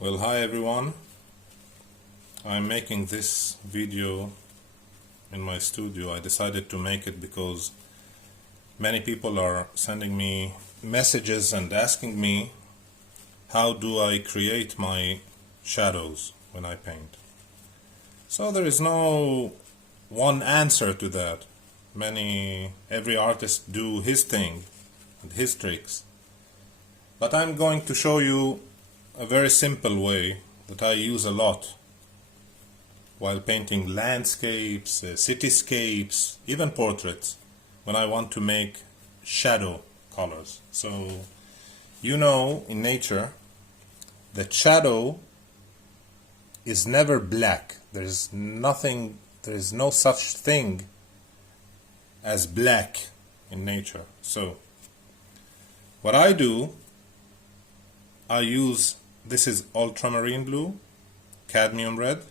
Well, hi everyone. I'm making this video in my studio. I decided to make it because many people are sending me messages and asking me how do I create my shadows when I paint. So there is no one answer to that. Every artist do his thing and his tricks. But I'm going to show you a very simple way that I use a lot while painting landscapes, cityscapes, even portraits, when I want to make shadow colors. So, you know, in nature, that shadow is never black. There is no such thing as black in nature. So, what I do, I use, this is ultramarine blue, cadmium red,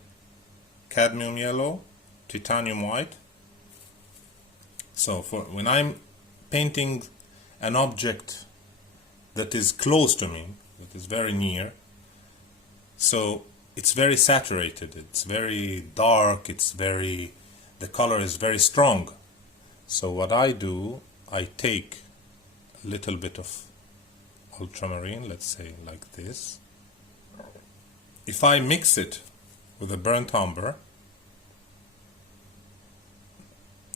cadmium yellow, titanium white. So for when I'm painting an object that is close to me, that is very near, so it's very saturated, it's very dark, the color is very strong. So what I do, I take a little bit of ultramarine, let's say like this. If I mix it with a burnt umber,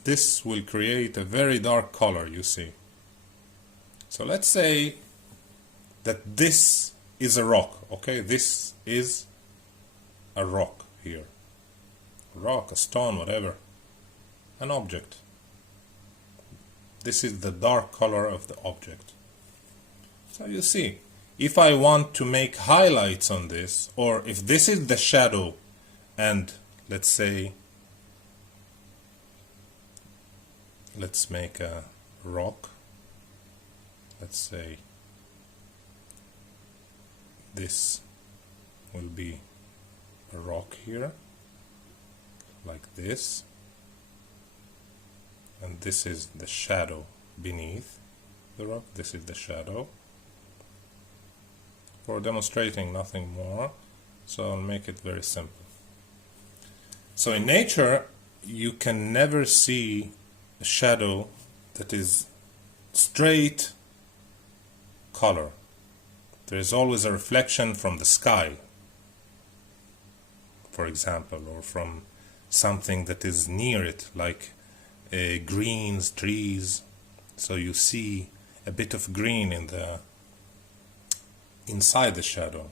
this will create a very dark color, you see. So let's say that this is a rock, okay? This is a rock here. A rock, a stone, whatever. An object. This is the dark color of the object. So you see, if I want to make highlights on this, or if this is the shadow, and let's say, let's make a rock, let's say this will be a rock here, like this, and this is the shadow beneath the rock, this is the shadow. For demonstrating, nothing more, so I'll make it very simple. So in nature, you can never see a shadow that is straight color. There is always a reflection from the sky, for example, or from something that is near it, like greens, trees. So you see a bit of green inside the shadow.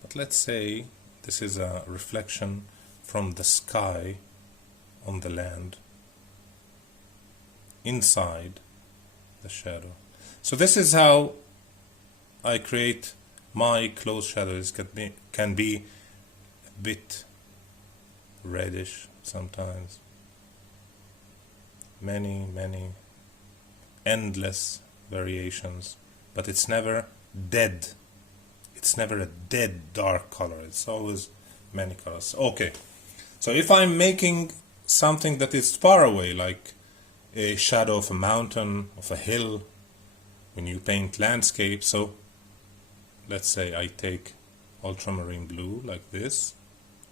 But let's say this is a reflection from the sky on the land inside the shadow. So this is how I create my close shadows. Can be a bit reddish sometimes. Many endless variations, but it's never dead. It's never a dead dark color. It's always many colors. Okay, so if I'm making something that is far away, like a shadow of a mountain, of a hill, when you paint landscape, so let's say I take ultramarine blue like this.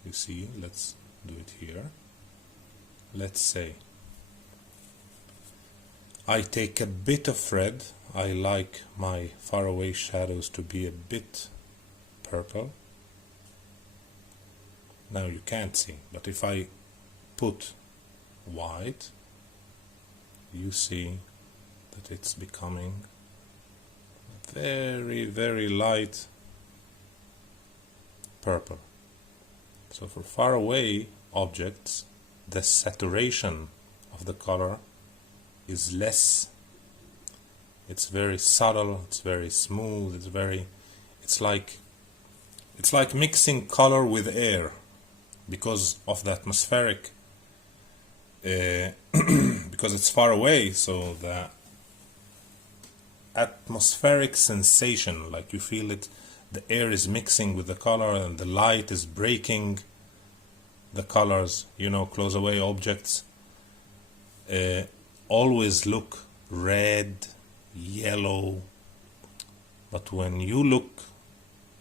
You see, let's do it here. Let's say I take a bit of red. I like my faraway shadows to be a bit purple. Now you can't see, but if I put white, you see that it's becoming very light purple. So for far away objects, the saturation of the color is less. It's very subtle, it's very smooth, it's like mixing color with air because of the atmospheric because it's far away, so the atmospheric sensation, like you feel it, the air is mixing with the color and the light is breaking the colors. You know, close away objects always look red, yellow, but when you look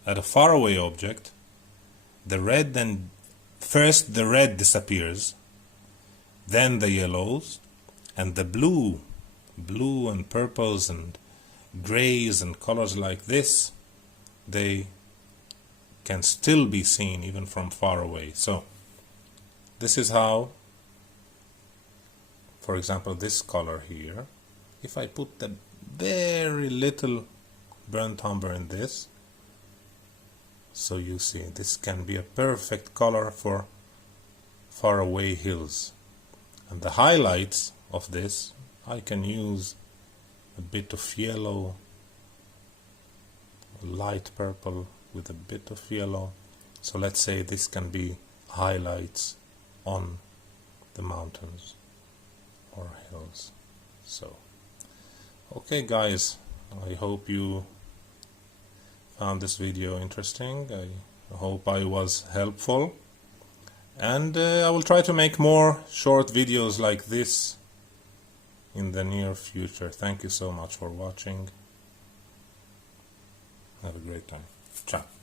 at a faraway object, the red then first the red disappears, then the yellows, and the blue and purples and grays and colors like this, they can still be seen even from far away. So this is how, for example, this color here, if I put the very little burnt umber in this, so you see this can be a perfect color for far away hills. And the highlights of this, I can use a bit of yellow, light purple with a bit of yellow. So let's say this can be highlights on the mountains or hills. So okay guys, I hope you found this video interesting. I hope I was helpful, and I will try to make more short videos like this in the near future. Thank you so much for watching. Have a great time. Ciao.